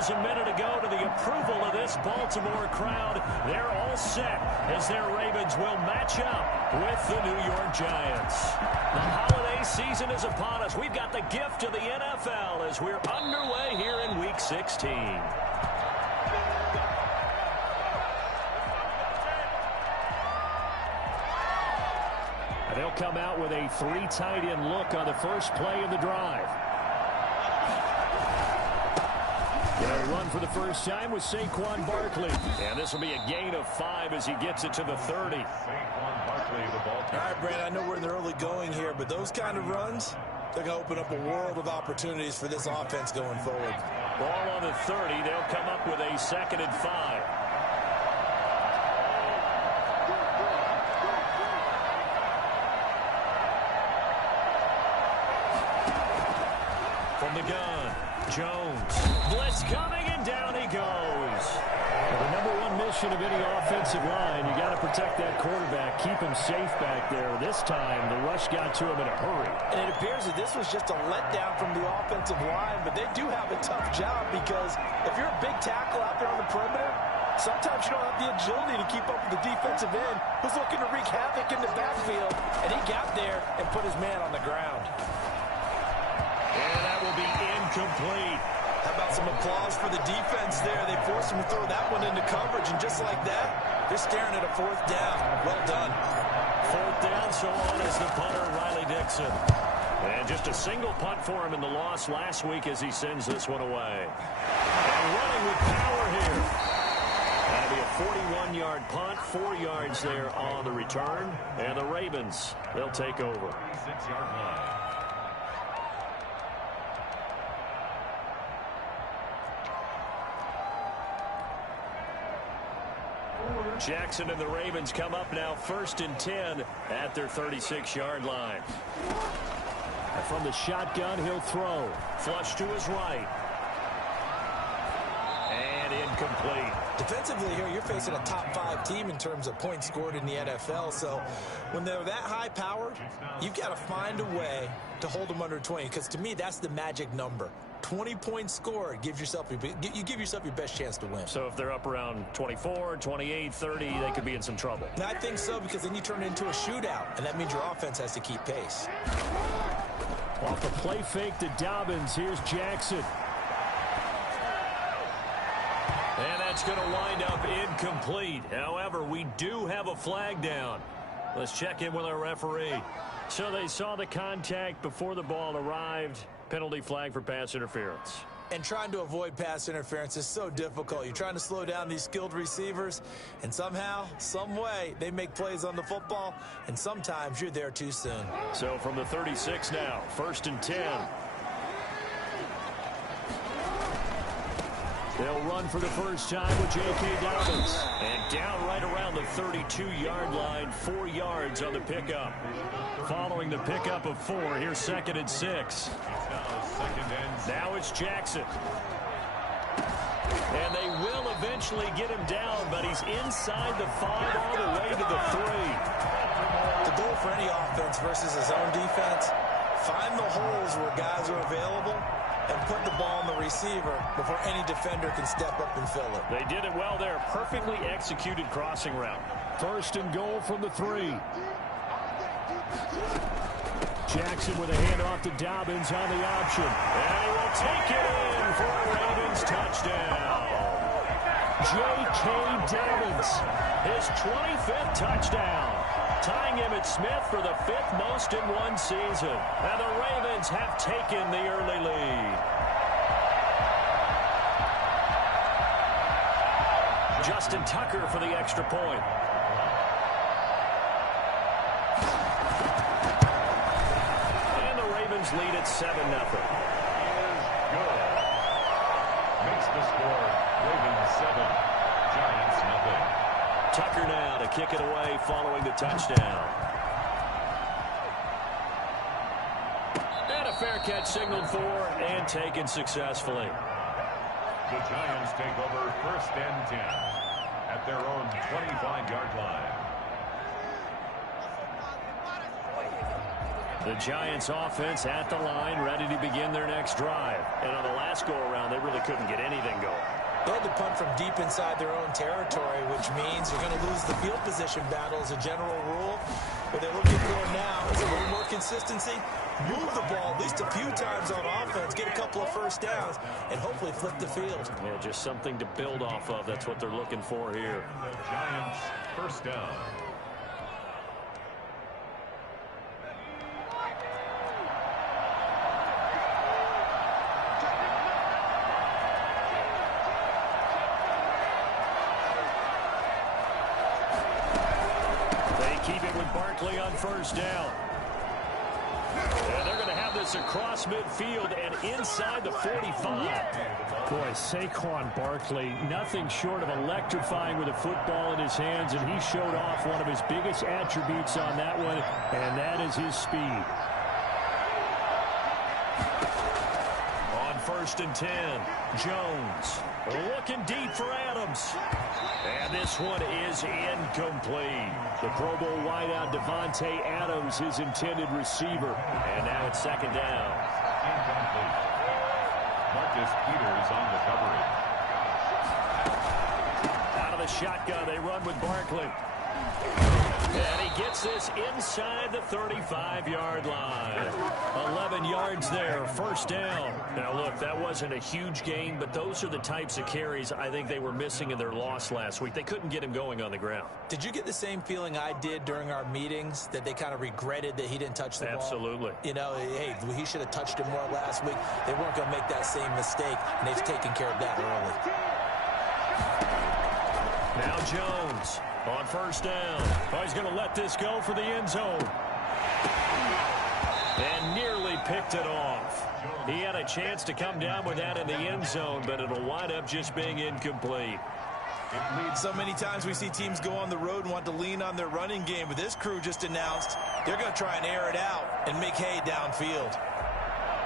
signals a minute ago to the approval of this Baltimore crowd. They're all set as their Ravens will match up with the New York Giants. The holiday season is upon us. We've got the gift of the NFL as we're underway here in Week 16. They'll come out with a 3 tight end look on the first play of the drive. They'll run for the first time with Saquon Barkley. And this will be a gain of 5 as he gets it to the 30. All right, Brad, I know we're in the early going here, but those kind of runs, they're going to open up a world of opportunities for this offense going forward. Ball on the 30. They'll come up with a 2nd and 5. From the gun, Jones. Blitz coming, and down he goes. The number one mission of any offensive line, you got to protect that quarterback, keep him safe back there. This time, the rush got to him in a hurry. And it appears that this was just a letdown from the offensive line, but they do have a tough job because if you're a big tackle out there on the perimeter, sometimes you don't have the agility to keep up with the defensive end who's looking to wreak havoc in the backfield, and he got there and put his man on the ground. And that will be incomplete. How about some applause for the defense there? They forced him to throw that one into coverage, and just like that, they're staring at a 4th down. Well done. 4th down, so on is the punter, Riley Dixon. And just a single punt for him in the loss last week as he sends this one away. And running with power here. That'll be a 41-yard punt, 4 yards there on the return. And the Ravens, they'll take over. 6-yard line. Jackson and the Ravens come up now 1st and 10 at their 36-yard line. And from the shotgun, he'll throw. Flush to his right. And incomplete. Defensively here, you're facing a top 5 team in terms of points scored in the NFL. So when they're that high-powered, you've got to find a way to hold them under 20. Because to me, that's the magic number. 20 points scored, you give yourself your best chance to win. So if they're up around 24, 28, 30, they could be in some trouble. I think so, because then you turn it into a shootout, and that means your offense has to keep pace. Off the play fake to Dobbins, here's Jackson. And that's going to wind up incomplete. However, we do have a flag down. Let's check in with our referee. So they saw the contact before the ball arrived. Penalty flag for pass interference. And trying to avoid pass interference is so difficult. You're trying to slow down these skilled receivers, and somehow, some way, they make plays on the football, and sometimes you're there too soon. So from the 36 now, 1st and 10. They'll run for the first time with J.K. Dobbins. And down right around the 32-yard line, 4 yards on the pickup. Following the pickup of 4, here's 2nd and 6. Now it's Jackson. And they will eventually get him down, but he's inside the 5 all the way to the 3. The goal for any offense versus his own defense, find the holes where guys are available and put the ball on the receiver before any defender can step up and fill it. They did it well there. Perfectly executed crossing route. 1st and goal from the 3. Jackson with a handoff to Dobbins on the option. And he will take it in for a Ravens touchdown. J.K. Dobbins, his 25th touchdown. Tying Emmitt Smith for the 5th most in one season. And the Ravens have taken the early lead. Justin Tucker for the extra point. And the Ravens lead at 7-0. Good. Makes the score Ravens 7, Giants nothing. Tucker now to kick it away following the touchdown. And a fair catch signaled for and taken successfully. The Giants take over 1st and 10 at their own 25-yard line. The Giants offense at the line, ready to begin their next drive. And on the last go-around, they really couldn't get anything going. They had to punt from deep inside their own territory, which means you're going to lose the field position battle as a general rule. What they're looking for now is a little more consistency. Move the ball at least a few times on offense, get a couple of first downs, and hopefully flip the field. Yeah, just something to build off of. That's what they're looking for here. The Giants, first down. Keep it with Barkley on first down. And they're going to have this across midfield and inside the 45. Boy, Saquon Barkley, nothing short of electrifying with a football in his hands, and he showed off one of his biggest attributes on that one, and that is his speed. On first and 10, Jones looking deep for Adams. And this one is incomplete. The Pro Bowl wideout Devontae Adams, his intended receiver. And now it's second down. Incomplete. Marcus Peters on the coverage. Out of the shotgun, they run with Barkley. And he gets this inside the 35-yard line. 11 yards there, first down. Now, look, that wasn't a huge gain, but those are the types of carries I think they were missing in their loss last week. They couldn't get him going on the ground. Did you get the same feeling I did during our meetings, that they kind of regretted that he didn't touch the ball? Absolutely. You know, hey, he should have touched it more last week. They weren't going to make that same mistake, and they've taken care of that early. Now Jones on first down. Oh, he's going to let this go for the end zone. And nearly picked it off. He had a chance to come down with that in the end zone, but it'll wind up just being incomplete. So many times we see teams go on the road and want to lean on their running game, but this crew just announced they're going to try and air it out and make hay downfield.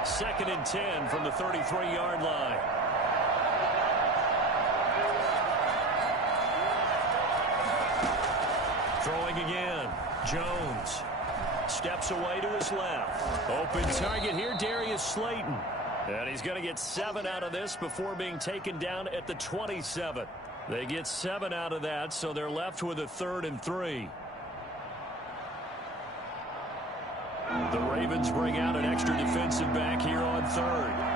Second and 10 from the 33-yard line. Throwing again, Jones steps away to his left. Open target here, Darius Slayton. And he's going to get 7 out of this before being taken down at the 27. They get 7 out of that, so they're left with a 3rd and 3. The Ravens bring out an extra defensive back here on 3rd.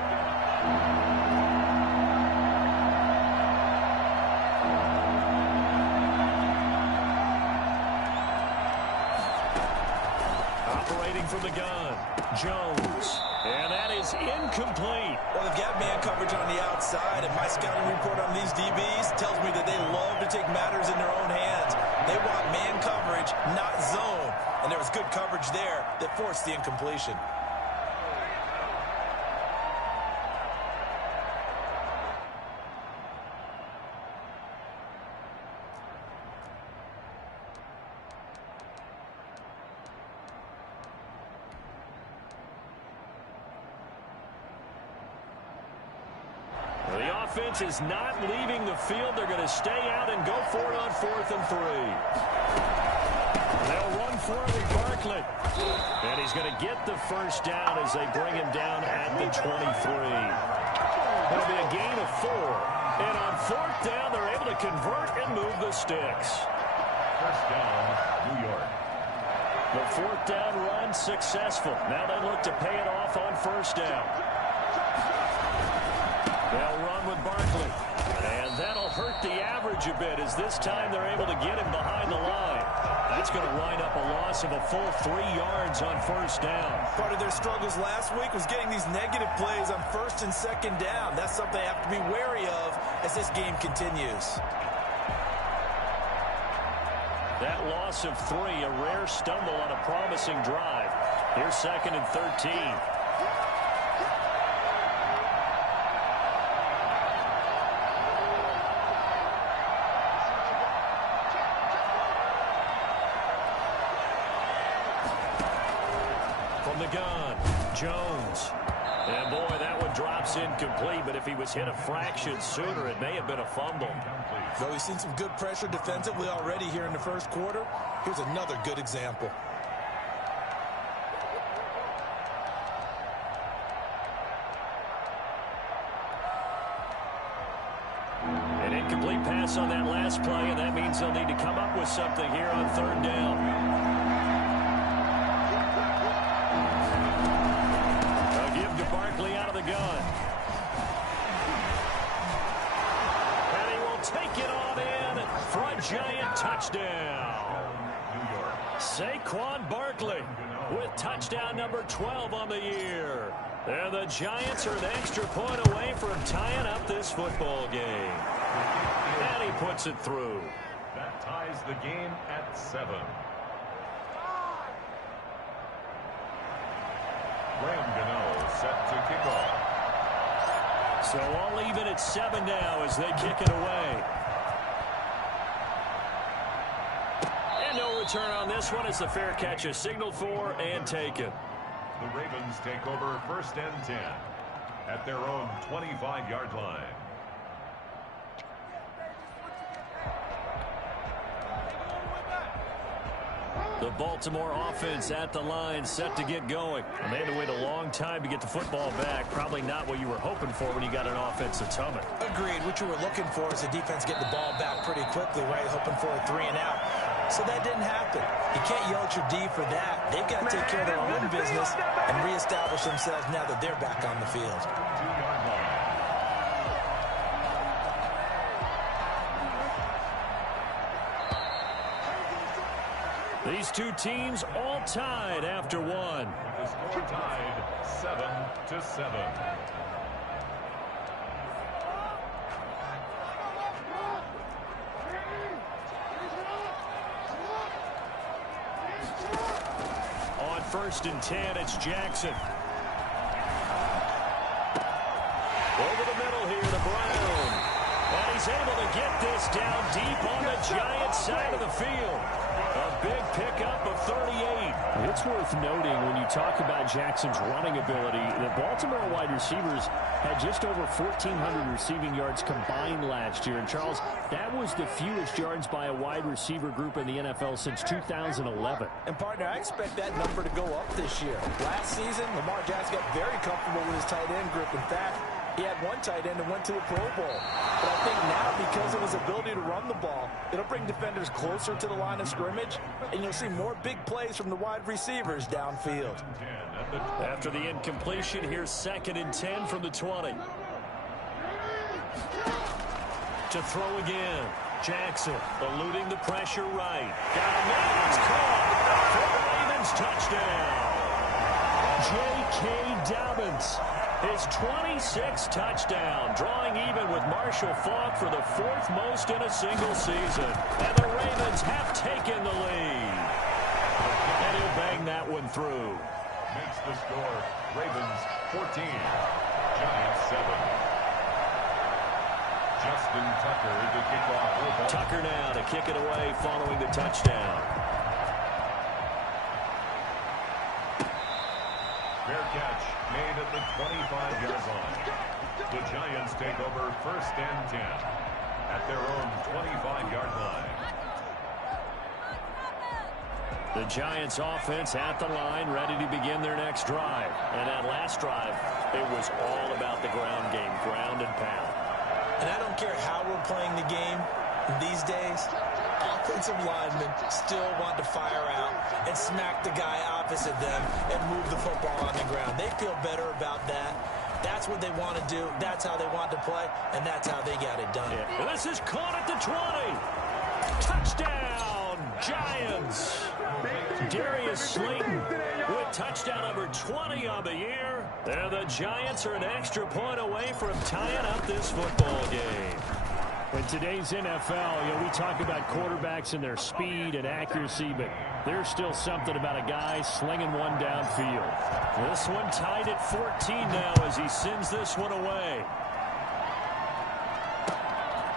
From the gun, Jones, and that is incomplete. Well, they've got man coverage on the outside, and my scouting report on these DBs tells me that they love to take matters in their own hands. They want man coverage, not zone, and there was good coverage there that forced the incompletion. Offense is not leaving the field. They're going to stay out and go for it on 4th and 3. They'll run for it with Barkley. And he's going to get the first down as they bring him down at the 23. It'll be a gain of 4. And on 4th down, they're able to convert and move the sticks. First down, New York. The 4th down run successful. Now they look to pay it off on first down. They'll run with Barkley. And that'll hurt the average a bit as this time they're able to get him behind the line. That's going to wind up a loss of a full 3 yards on first down. Part of their struggles last week was getting these negative plays on 1st and 2nd down. That's something they have to be wary of as this game continues. That loss of 3, a rare stumble on a promising drive. Here's 2nd and 13. From the gun, Jones. And boy, that one drops incomplete, but if he was hit a fraction sooner, it may have been a fumble. Though we've seen some good pressure defensively already here in the first quarter, here's another good example. Incomplete pass on that last play, and that means they'll need to come up with something here on third down. A give to Barkley out of the gun. And he will take it on in for a Giant touchdown. Saquon Barkley with touchdown number 12 on the year. And the Giants are an extra point away from tying up this football game. And he puts it through. That ties the game at 7. Graham Gano set to kick off. So all even at 7 now as they kick it away. And no return on this one as the fair catch is signaled for and taken. The Ravens take over 1st and 10 at their own 25-yard line. The Baltimore offense at the line set to get going. And they had to wait a long time to get the football back. Probably not what you were hoping for when you got an offense that's humming. Agreed. What you were looking for is the defense getting the ball back pretty quickly, right? Hoping for a 3 and out. So that didn't happen. You can't yell at your D for that. They've got to take care of their own business and reestablish themselves now that they're back on the field. 2-yard line. These two teams all tied after one. The score tied 7-7. On 1st and 10, it's Jackson. Over the middle here to Brown. And he's able to get this down deep on the Giants side of the field. A big pickup of 38. It's worth noting when you talk about Jackson's running ability, the Baltimore wide receivers had just over 1,400 receiving yards combined last year. And, Charles, that was the fewest yards by a wide receiver group in the NFL since 2011. And, partner, I expect that number to go up this year. Last season, Lamar Jackson got very comfortable with his tight end group. In fact, he had one tight end and went to the Pro Bowl. But I think now, because of his ability to run the ball, it'll bring defenders closer to the line of scrimmage, and you'll see more big plays from the wide receivers downfield. After the incompletion, here's 2nd and 10 from the 20. To throw again. Jackson eluding the pressure right. Got a man. It's caught for the Ravens touchdown. J.K. Dobbins. His 26th touchdown, drawing even with Marshall Faulk for the 4th most in a single season. And the Ravens have taken the lead. And he'll bang that one through. Makes the score Ravens 14, Giants 7. Justin Tucker to kick off. Tucker now to kick it away following the touchdown. Fair catch made at the 25-yard line. The Giants take over 1st and 10 at their own 25-yard line. The Giants offense at the line, ready to begin their next drive. And that last drive, it was all about the ground game, ground and pound. And I don't care how we're playing the game these days, offensive linemen still want to fire out and smack the guy opposite them and move the football on the ground. They feel better about that. That's what they want to do. That's how they want to play, and that's how they got it done. Yeah. And this is caught at the 20. Touchdown, Giants. Darius Slayton with touchdown number 20 on the year. And the Giants are an extra point away from tying up this football game. In today's NFL, we talk about quarterbacks and their speed and accuracy, but there's still something about a guy slinging one downfield. This one tied at 14 now as he sends this one away.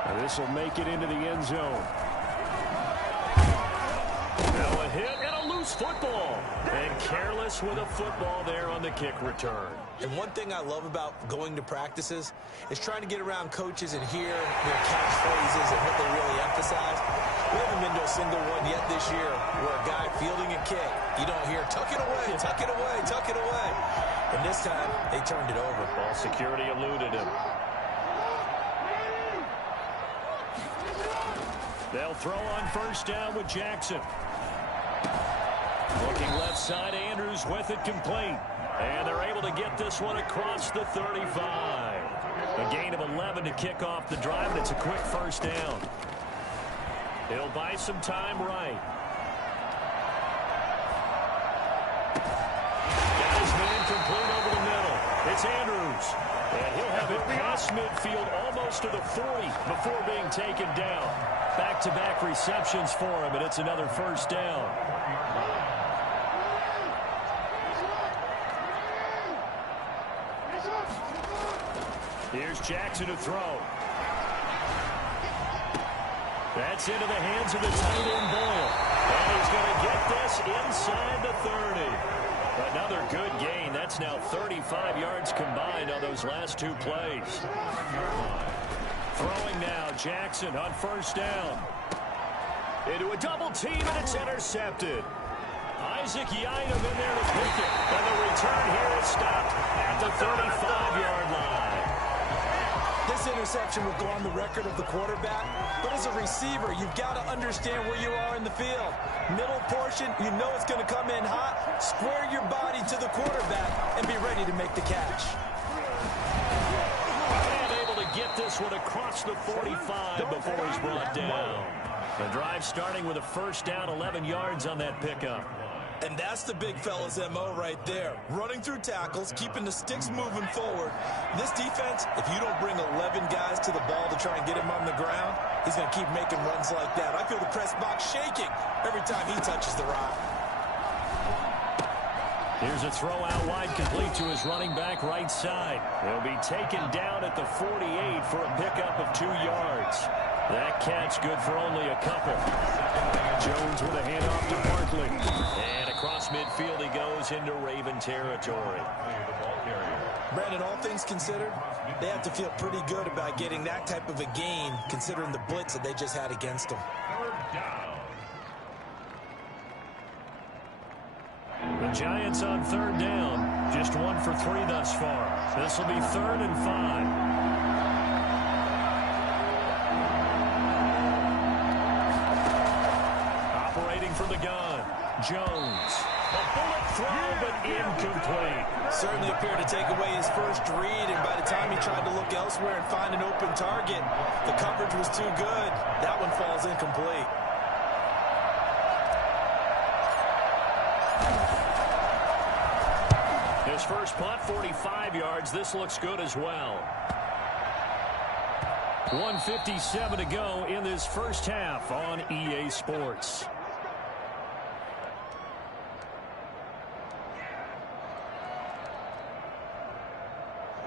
And this will make it into the end zone. Now a hit and a loose football. And careless with a football there on the kick return. And one thing I love about going to practices is trying to get around coaches and hear their catchphrases and what they really emphasize. We haven't been to a single one yet this year where a guy fielding a kick, you don't hear, tuck it away, tuck it away, tuck it away. And this time, they turned it over. Ball security eluded him. They'll throw on first down with Jackson. Looking left side, Andrews with it complete. And they're able to get this one across the 35. A gain of 11 to kick off the drive, and it's a quick first down. He'll buy some time right. Got his man complete over the middle. It's Andrews. And he'll have it past midfield almost to the 40 before being taken down. Back-to-back receptions for him, and it's another first down. Here's Jackson to throw. That's into the hands of the tight end Boyle. And he's going to get this inside the 30. Another good gain. That's now 35 yards combined on those last two plays. Throwing now, Jackson on first down. Into a double team, and it's intercepted. Isaac Yiadom in there to pick it. And the return here is stopped at the 35-yard line. This interception will go on the record of the quarterback, but as a receiver, you've got to understand where you are in the field. Middle portion, you know it's going to come in hot. Square your body to the quarterback and be ready to make the catch. And able to get this one across the 45 before he's brought down. The drive starting with a first down, 11 yards on that pickup. And that's the big fella's MO right there. Running through tackles, keeping the sticks moving forward. This defense, if you don't bring 11 guys to the ball to try and get him on the ground, he's going to keep making runs like that. I feel the press box shaking every time he touches the rock. Here's a throw out wide, complete to his running back right side. He'll be taken down at the 48 for a pickup of 2 yards. That catch good for only a couple. Jones with a handoff to Barkley. And across midfield he goes into Raven territory. Brandon, all things considered, they have to feel pretty good about getting that type of a gain considering the blitz that they just had against them. The Giants on third down. Just 1 for 3 thus far. This will be 3rd and 5. From the gun, Jones. A bullet throw, but incomplete. Certainly appeared to take away his first read, and by the time he tried to look elsewhere and find an open target, the coverage was too good. That one falls incomplete. His first punt, 45 yards. This looks good as well. 1:57 to go in this first half on EA Sports.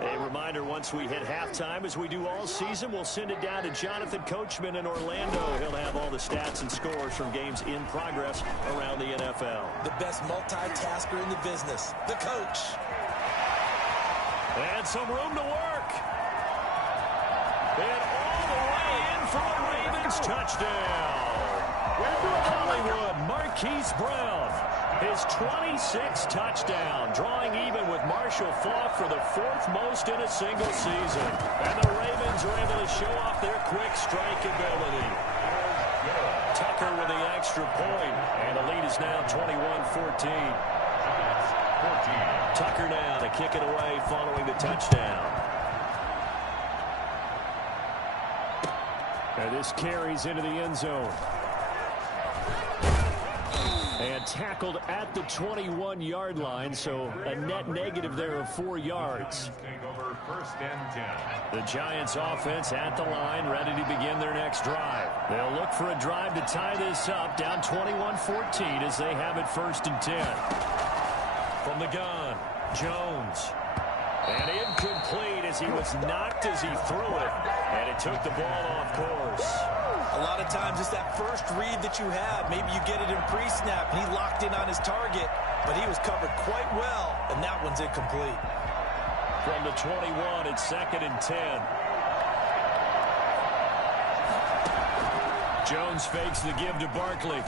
A reminder, once we hit halftime, as we do all season, we'll send it down to Jonathan Coachman in Orlando. He'll have all the stats and scores from games in progress around the NFL. The best multitasker in the business, the coach. And some room to work. And all the way in for a Ravens touchdown. Hollywood, Marquise Brown. His 26th touchdown, drawing even with Marshall Faulk for the 4th most in a single season. And the Ravens are able to show off their quick strike ability. Tucker with the extra point, and the lead is now 21-14. Tucker now to kick it away following the touchdown. And this carries into the end zone. And tackled at the 21-yard line, so a net negative there of 4 yards. The Giants offense at the line, ready to begin their next drive. They'll look for a drive to tie this up, down 21-14 as they have it 1st and 10. From the gun, Jones. And incomplete as he was knocked as he threw it. And it took the ball off course. A lot of times it's that first read that you have. Maybe you get it in pre-snap, and he locked in on his target, but he was covered quite well, and that one's incomplete. From the 21, it's 2nd and 10. Jones fakes the give to Barkley.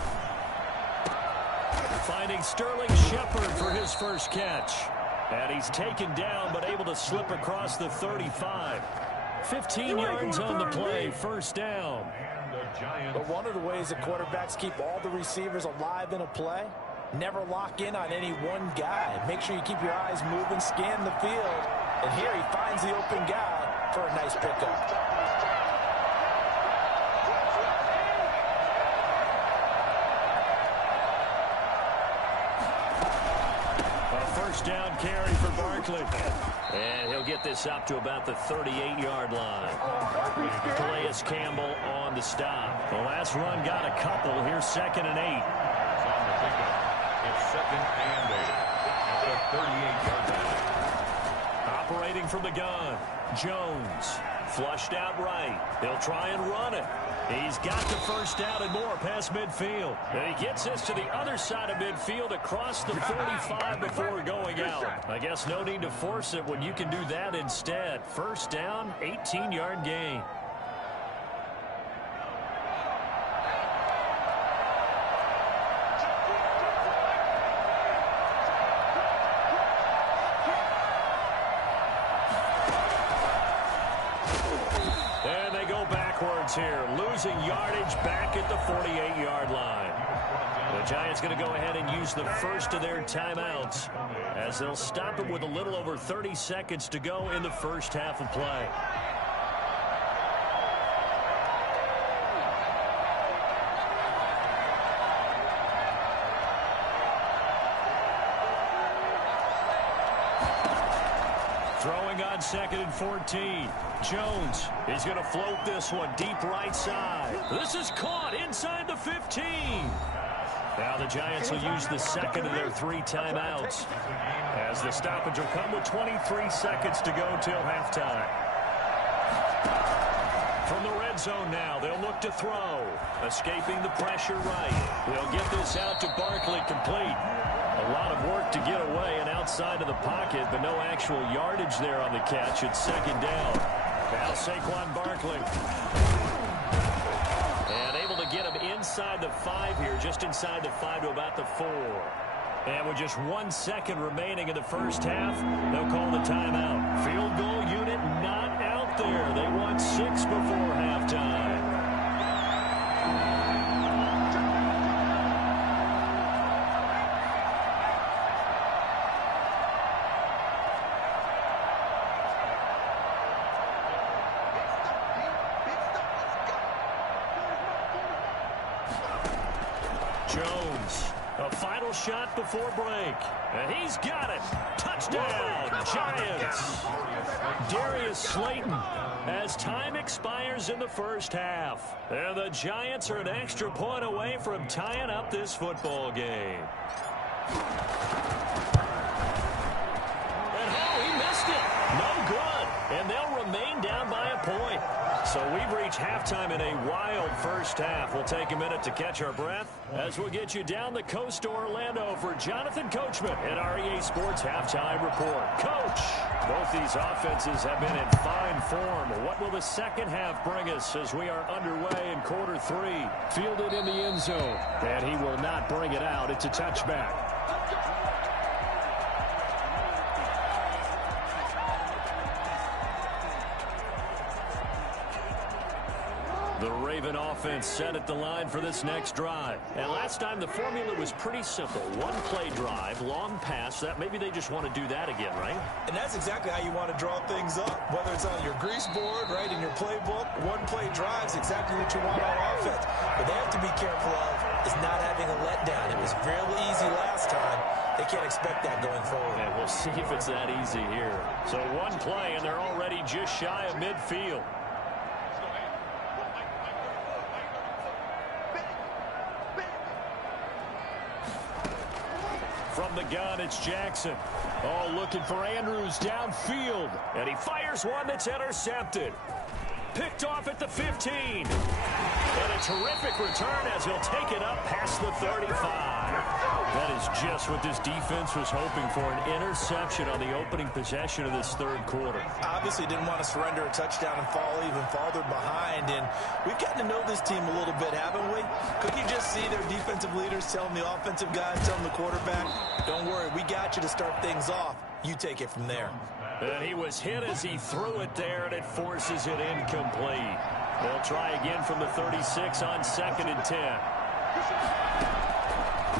Finding Sterling Shepard for his first catch. And he's taken down, but able to slip across the 35. 15 yards on the play, 1st down. Giants. But one of the ways that quarterbacks keep all the receivers alive in a play, never lock in on any one guy. Make sure you keep your eyes moving, scan the field. And here he finds the open guy for a nice pickup. Down carry for Barkley. And he'll get this up to about the 38-yard line. Calais Campbell on the stop. The last run got a couple. Here's 2nd and 8. On the pickup. It's 2nd and 8 at the 38-yard line. Operating from the gun. Jones flushed out right. He'll try and run it. He's got the first down and more past midfield. And he gets this to the other side of midfield across the 45 before going out. I guess no need to force it when you can do that instead. First down, 18-yard gain. Here, losing yardage back at the 48-yard line. The Giants going to go ahead and use the first of their timeouts as they'll stop it with a little over 30 seconds to go in the first half of play. Throwing on 2nd and 14. Jones is going to float this one deep right side. This is caught inside the 15. Now the Giants will use the second of their 3 timeouts as the stoppage will come with 23 seconds to go till halftime. From the red zone now, they'll look to throw. Escaping the pressure right. They'll get this out to Barkley complete. A lot of work to get away and outside of the pocket, but no actual yardage there on the catch. It's 2nd down. Now Saquon Barkley. And able to get him inside the 5 here, just inside the 5 to about the 4. And with just 1 second remaining in the first half, they'll call the timeout. Field goal unit not out there. They want 6 before halftime. Jones, a final shot before break. And he's got it. Touchdown, Giants. Darius Slayton as time expires in the first half. And the Giants are an extra point away from tying up this football game. And oh, he missed it. No good. And they'll remain down by a point. So we've reached halftime in a wild first half. We'll take a minute to catch our breath as we'll get you down the coast to Orlando for Jonathan Coachman at our EA Sports Halftime Report. Coach, both these offenses have been in fine form. What will the second half bring us as we are underway in quarter 3? Fielded in the end zone, and he will not bring it out. It's a touchback. The Raven offense set at the line for this next drive. And last time the formula was pretty simple. One play drive, long pass. That maybe they just want to do that again, right? And that's exactly how you want to draw things up. Whether it's on your grease board, right, in your playbook, one play drive is exactly what you want on offense. But they have to be careful of is not having a letdown. It was really easy last time. They can't expect that going forward. And we'll see if it's that easy here. So one play, and they're already just shy of midfield. From the gun, it's Jackson. Oh, looking for Andrews downfield. And he fires one that's intercepted. Picked off at the 15. And a terrific return as he'll take it up past the 35. That is just what this defense was hoping for, an interception on the opening possession of this third quarter. Obviously didn't want to surrender a touchdown and fall even farther behind. And we've gotten to know this team a little bit, haven't we? Could you just see their defensive leaders telling the offensive guys, telling the quarterback, don't worry, we got you to start things off. You take it from there. And he was hit as he threw it there, and it forces it incomplete. They'll try again from the 36 on 2nd and 10.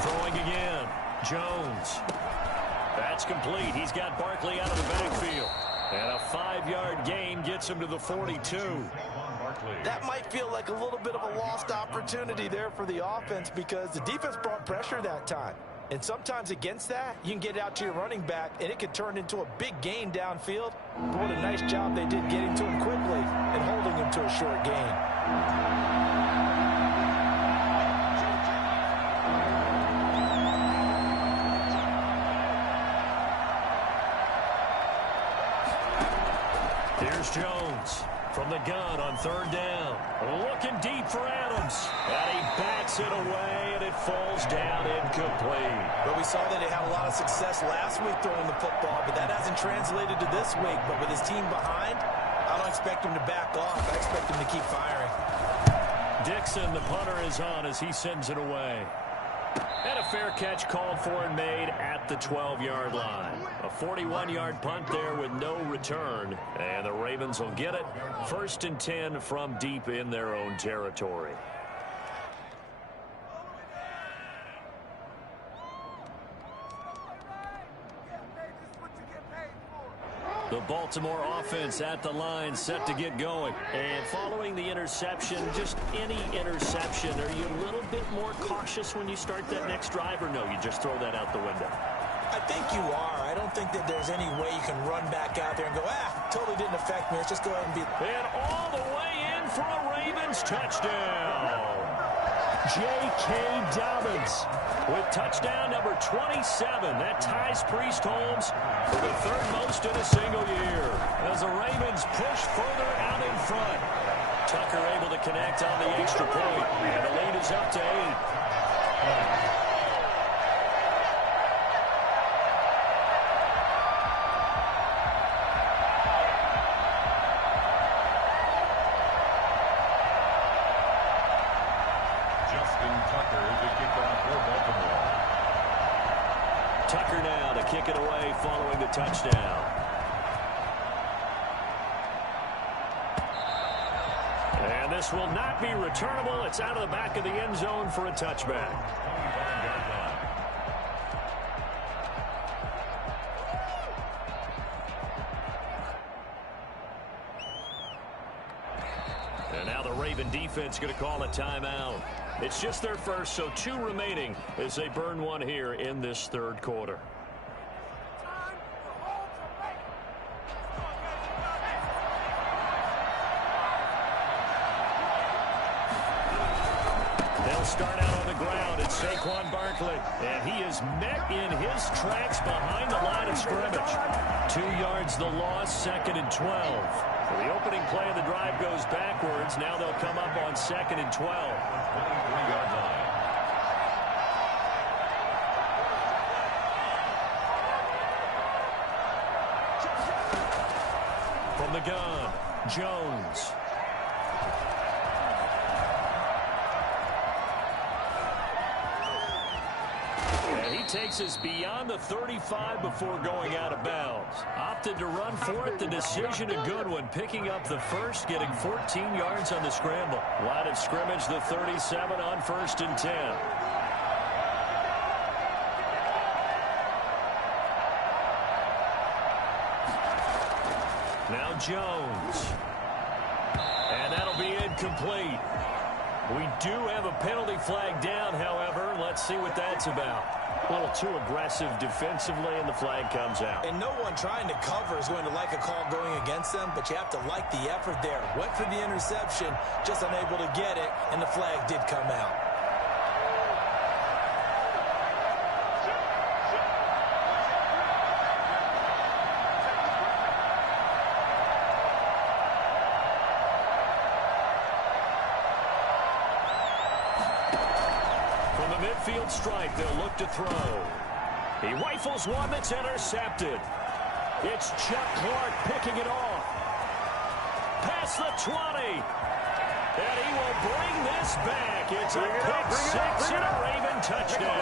Throwing again. Jones. That's complete. He's got Barkley out of the backfield. And a 5-yard gain gets him to the 42. That might feel like a little bit of a lost opportunity there for the offense because the defense brought pressure that time. And sometimes against that, you can get out to your running back, and it could turn into a big gain downfield. But what a nice job they did getting to him quickly and holding him to a short gain. Here's Jones from the gun on 3rd down. Looking deep for Adams. And he bats it away, and it falls down incomplete. But we saw that he had a lot of success last week throwing the football, but that hasn't translated to this week. But with his team behind, I don't expect him to back off. I expect him to keep firing. Dixon, the punter, is on as he sends it away. And a fair catch called for and made at the 12-yard line. A 41-yard punt there with no return. And the Ravens will get it. 1st and 10 from deep in their own territory. The Baltimore offense at the line, set to get going. And following the interception, just any interception, are you a little bit more cautious when you start that next drive, or no, you just throw that out the window? I think you are. I don't think that there's any way you can run back out there and go, totally didn't affect me. Let's just go ahead and be... And all the way in for a Ravens touchdown. J.K. Dobbins with touchdown number 27. That ties Priest Holmes for the 3rd most in a single year as the Ravens push further out in front. Tucker able to connect on the extra point, and the lead is up to 8. Tucker now to kick it away following the touchdown. And this will not be returnable. It's out of the back of the end zone for a touchback. And now the Raven defense going to call a timeout. It's just their first, so 2 remaining as they burn one here in this 3rd quarter. They'll start out on the ground. It's Saquon Barkley, and he is met in his tracks behind the line of scrimmage. 2 yards the loss, 2nd and 12. The opening play of the drive goes backwards. Now they'll come up on 2nd and 12. 23-yard line. From the gun, Jones. And he takes us beyond the 35 before going out of bounds. Opted to run for it. The decision a good one. Picking up the first, getting 14 yards on the scramble. Line of scrimmage, the 37 on 1st and 10. Now Jones. And that'll be incomplete. We do have a penalty flag down, however. Let's see what that's about. A little too aggressive defensively, and the flag comes out. And no one trying to cover is going to like a call going against them, but you have to like the effort there. Went for the interception, just unable to get it, and the flag did come out. Midfield strike, they'll look to throw. He rifles one that's intercepted. It's Chuck Clark picking it off. Past the 20. And he will bring this back. It's a pick 6 and a Raven touchdown.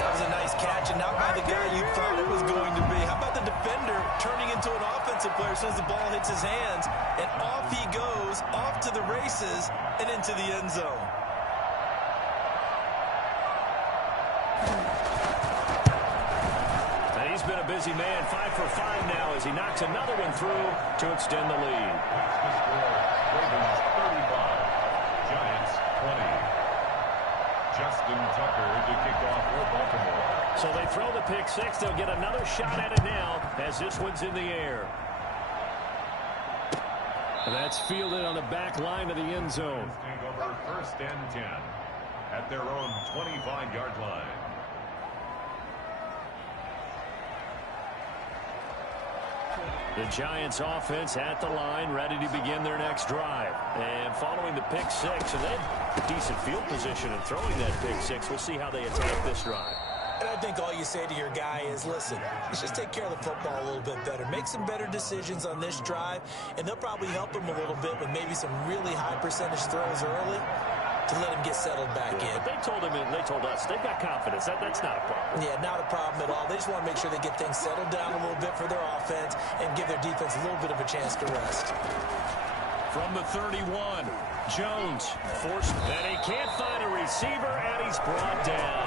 That was a nice catch, and not by the guy you thought it was going to be. How about the defender turning into an offensive player as soon as the ball hits his hands, and off he goes, off to the races, and into the end zone. And he's been a busy man, 5 for 5 now as he knocks another one through to extend the lead. Ravens 35, Giants 20. Justin Tucker to kick off for Baltimore. So they throw the pick six. They'll get another shot at it now as this one's in the air. And that's fielded on the back line of the end zone. Take over first and 10 at their own 25-yard line. The Giants offense at the line, ready to begin their next drive. And following the pick six, and then decent field position and throwing that pick six, we'll see how they attack this drive. And I think all you say to your guy is, listen, let's just take care of the football a little bit better. Make some better decisions on this drive, and they'll probably help him a little bit with maybe some really high percentage throws early to let him get settled back in. But they told him, and they told us, they've got confidence. That's not a problem. Yeah, not a problem at all. They just want to make sure they get things settled down a little bit for their offense and give their defense a little bit of a chance to rest. From the 31, Jones forced, and he can't find a receiver, and he's brought down.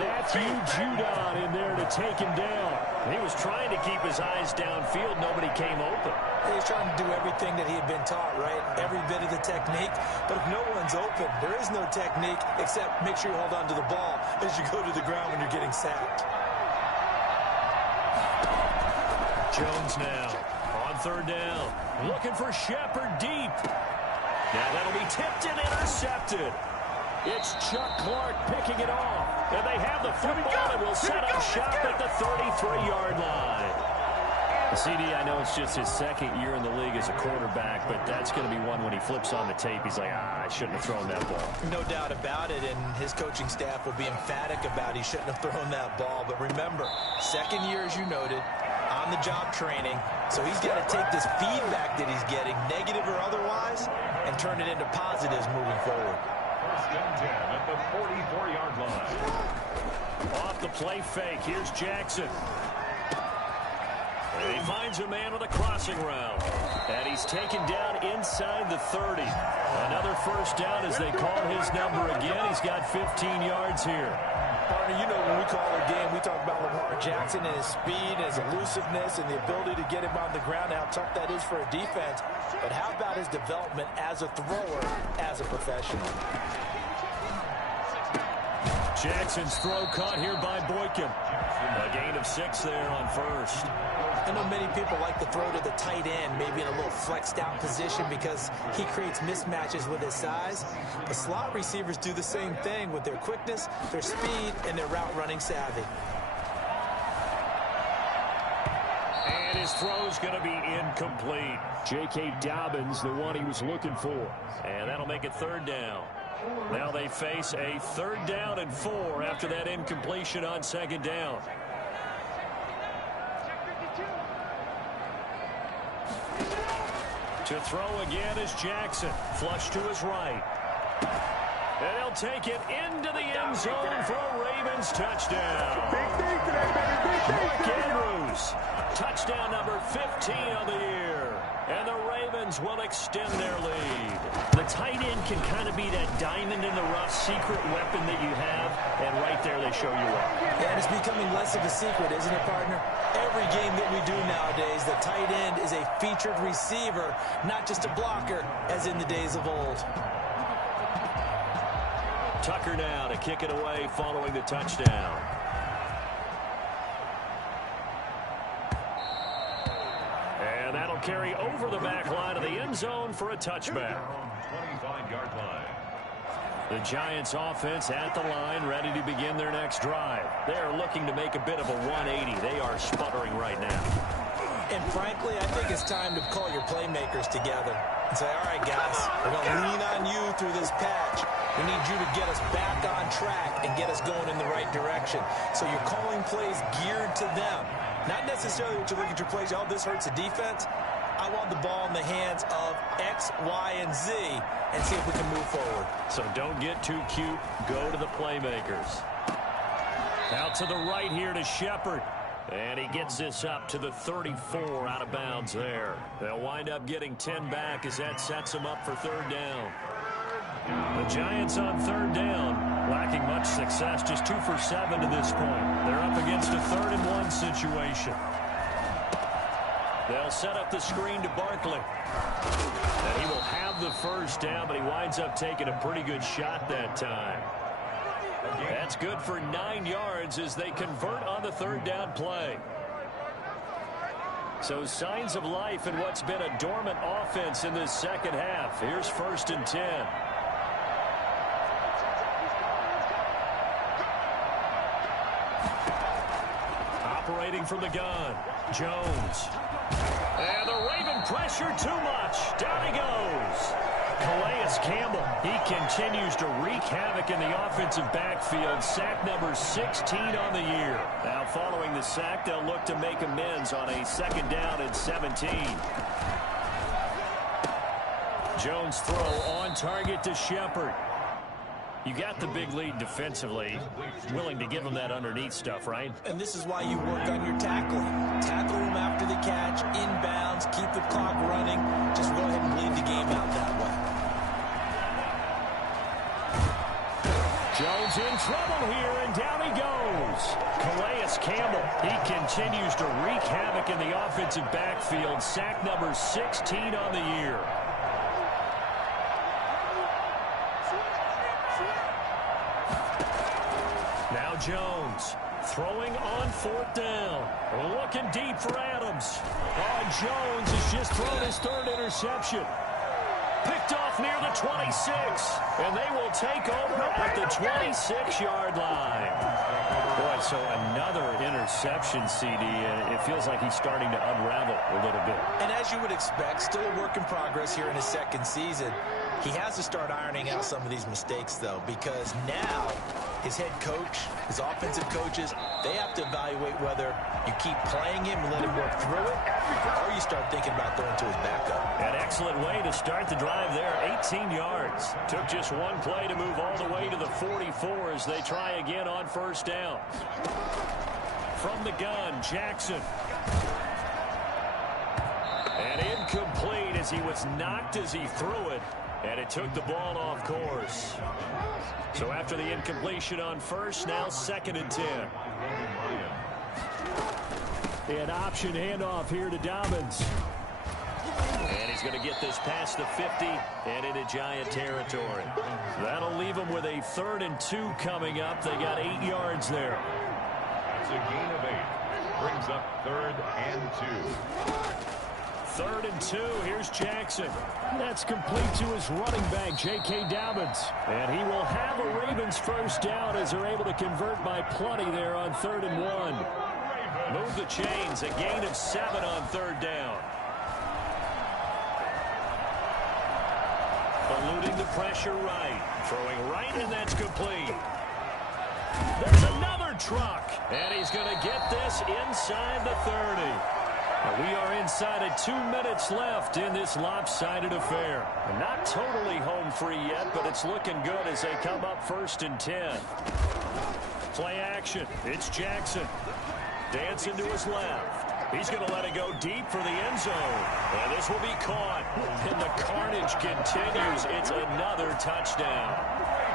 Matthew Judon in there to take him down. He was trying to keep his eyes downfield. Nobody came open. He was trying to do everything that he had been taught, right? Every bit of the technique. But if no one's open, there is no technique except make sure you hold on to the ball as you go to the ground when you're getting sacked. Jones now on third down. Looking for Shepard deep. Now that'll be tipped and intercepted. It's Chuck Clark picking it off. And they have the football and will set up shop at the 33-yard line. CD, I know it's just his second year in the league as a quarterback, but that's going to be one when he flips on the tape. He's like, I shouldn't have thrown that ball. No doubt about it, and his coaching staff will be emphatic about he shouldn't have thrown that ball. But remember, second year, as you noted, on-the-job training, so he's got to take this feedback that he's getting, negative or otherwise, and turn it into positives moving forward. First and 10 at the 44-yard line. Off the play fake, here's Jackson. And he finds a man with a crossing route. And he's taken down inside the 30. Another first down as they call his number again. He's got 15 yards here. Partner, you know when we call a game, we talk about Lamar Jackson and his speed, and his elusiveness, and the ability to get him on the ground, and how tough that is for a defense. But how about his development as a thrower, as a professional? Jackson's throw caught here by Boykin. A gain of 6 there on first. I know many people like to throw to the tight end, maybe in a little flexed out position because he creates mismatches with his size. But slot receivers do the same thing with their quickness, their speed, and their route running savvy. And his throw's going to be incomplete. J.K. Dobbins, the one he was looking for. And that'll make it third down. Now they face a third down and 4 after that incompletion on second down. To throw again is Jackson. Flush to his right. And he'll take it into the end zone for a Ravens touchdown. Mark Andrews, touchdown number 15 of the year. And the Ravens will extend their lead. The tight end can kind of be that diamond in the rough secret weapon that you have. And right there they show you why. And it's becoming less of a secret, isn't it, partner? Every game that we do nowadays, the tight end is a featured receiver, not just a blocker, as in the days of old. Tucker now to kick it away following the touchdown. And that'll carry over the back line of the end zone for a touchback. 25-yard line. The Giants offense at the line, ready to begin their next drive. They are looking to make a bit of a 180. They are sputtering right now. And frankly, I think it's time to call your playmakers together and say, all right, guys, we're going to lean on you through this patch. We need you to get us back on track and get us going in the right direction. So you're calling plays geared to them. Not necessarily what you look at your plays, oh, this hurts the defense. I want the ball in the hands of X, Y, and Z and see if we can move forward. So don't get too cute. Go to the playmakers. Out to the right here to Shepard. And he gets this up to the 34 out of bounds there. They'll wind up getting 10 back as that sets them up for third down. The Giants on third down, lacking much success, just 2 for 7 to this point. They're up against a 3rd-and-1 situation. They'll set up the screen to Barkley. And he will have the first down, but he winds up taking a pretty good shot that time. That's good for 9 yards as they convert on the 3rd down play. So signs of life in what's been a dormant offense in this second half. Here's 1st and 10. Operating from the gun, Jones. And the Raven pressure too much. Down he goes. Calais Campbell, he continues to wreak havoc in the offensive backfield. Sack number 16 on the year. Now following the sack, they'll look to make amends on a 2nd down and 17. Jones throw on target to Shepard. You got the big lead defensively. Willing to give him that underneath stuff, right? And this is why you work on your tackling. Tackle him after the catch, inbounds, keep the clock running. Just go ahead and bleed the game out that way. Jones in trouble here, and down he goes. Calais Campbell, he continues to wreak havoc in the offensive backfield. Sack number 16 on the year. Now Jones throwing on 4th down. Looking deep for Adams. Oh, Jones has just thrown his 3rd interception. Picked off near the 26. And they will take over at the 26-yard line. Boy, so another interception, CD, and it feels like he's starting to unravel a little bit. And as you would expect, still a work in progress here in his 2nd season. He has to start ironing out some of these mistakes, though, because now his head coach, his offensive coaches, they have to evaluate whether you keep playing him and let him work through it, or you start thinking about going to his backup. An excellent way to start the drive there, 18 yards. Took just one play to move all the way to the 44 as they try again on 1st down. From the gun, Jackson. And incomplete as he was knocked as he threw it. And it took the ball off course. So after the incompletion on 1st, now 2nd and 10. An option handoff here to Dobbins. And he's going to get this past the 50 and into Giant territory. That'll leave him with a 3rd and 2 coming up. They got 8 yards there. That's a gain of 8. Brings up 3rd and 2. 3rd and 2. Here's Jackson. That's complete to his running back, J.K. Dobbins. And he will have a Ravens first down as they're able to convert by plenty there on 3rd and 1. Move the chains. A gain of 7 on 3rd down. Eluding the pressure right. Throwing right, and that's complete. There's another truck. And he's going to get this inside the 30. We are inside of 2 minutes left in this lopsided affair. Not totally home free yet, but it's looking good as they come up 1st and 10. Play action. It's Jackson. Dancing to his left. He's going to let it go deep for the end zone. And this will be caught. And the carnage continues. It's another touchdown.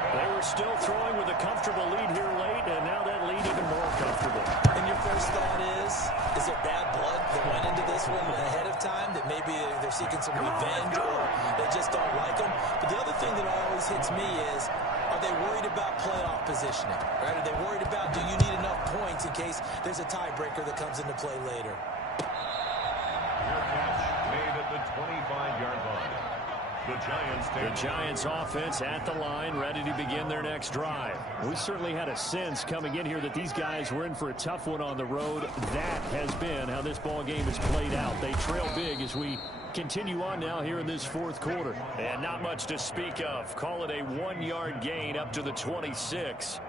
They were still throwing with a comfortable lead here late, and now that lead even more comfortable. And your first thought is it bad blood that went into this one ahead of time, that maybe they're seeking some revenge or they just don't like them? But the other thing that always hits me is, are they worried about playoff positioning? Right? Are they worried about, do you need enough points in case there's a tiebreaker that comes into play later? Your catch made at the 25-yard line. The Giants offense at the line, ready to begin their next drive. We certainly had a sense coming in here that these guys were in for a tough one on the road. That has been how this ball game has played out. They trail big as we continue on now here in this 4th quarter. And not much to speak of. Call it a 1-yard gain up to the 26.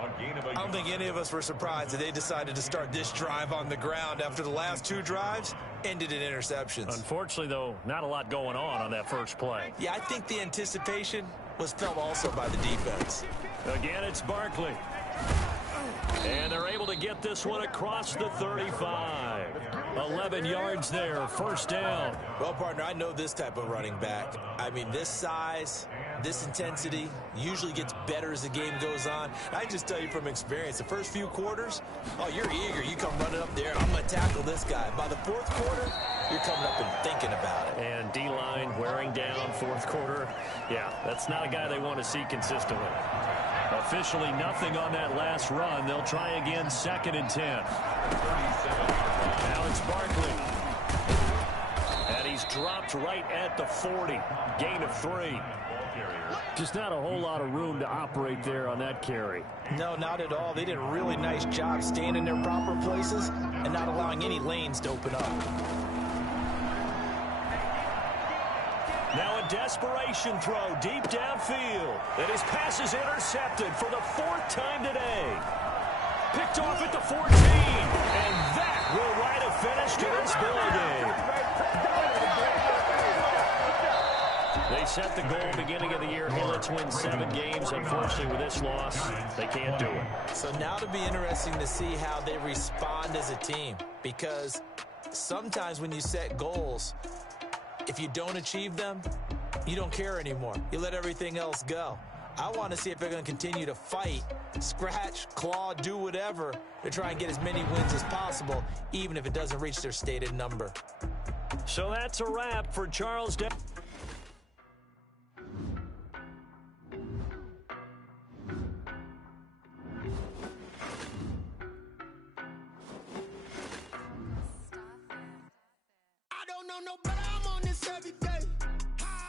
I don't think any of us were surprised that they decided to start this drive on the ground after the last 2 drives ended in interceptions. Unfortunately, though, not a lot going on that first play. Yeah, I think the anticipation was felt also by the defense. Again, it's Barkley. And they're able to get this one across the 35. 11 yards there, first down. Well, partner, I know this type of running back. I mean, this size, this intensity usually gets better as the game goes on. I just tell you from experience, the first few quarters, oh, you're eager. You come running up there, I'm going to tackle this guy. By the fourth quarter, you're coming up and thinking about it. And D-line wearing down fourth quarter. Yeah, that's not a guy they want to see consistently. Officially nothing on that last run. They'll try again, 2nd and 10. Now it's Barkley. And he's dropped right at the 40. Gain of 3. Just not a whole lot of room to operate there on that carry. No, not at all. They did a really nice job staying in their proper places and not allowing any lanes to open up. Now a desperation throw deep downfield. And his pass is intercepted for the 4th time today. Picked off at the 14. And that will write a finish to this ball game. They set the goal beginning of the year. Hey, let's win 7 games. Unfortunately, with this loss, they can't do it. So now it'll be interesting to see how they respond as a team. Because sometimes when you set goals, if you don't achieve them, you don't care anymore. You let everything else go. I want to see if they're going to continue to fight, scratch, claw, do whatever to try and get as many wins as possible, even if it doesn't reach their stated number. So that's a wrap for Charles Davis. I don't know no better, I'm on this every day.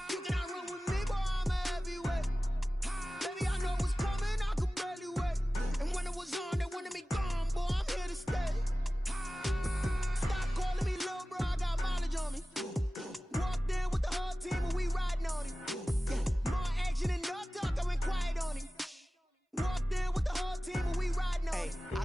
You cannot run with me, boy, I'm a heavyweight. Baby, I know what's coming, I could barely wait. And when it was on, they wanted me gone, boy, I'm here to stay. Stop calling me little bro, I got mileage on me. Walked in with the whole team and we riding on him. More action and no talk, I went quiet on him. Walked in with the whole team and we riding on him.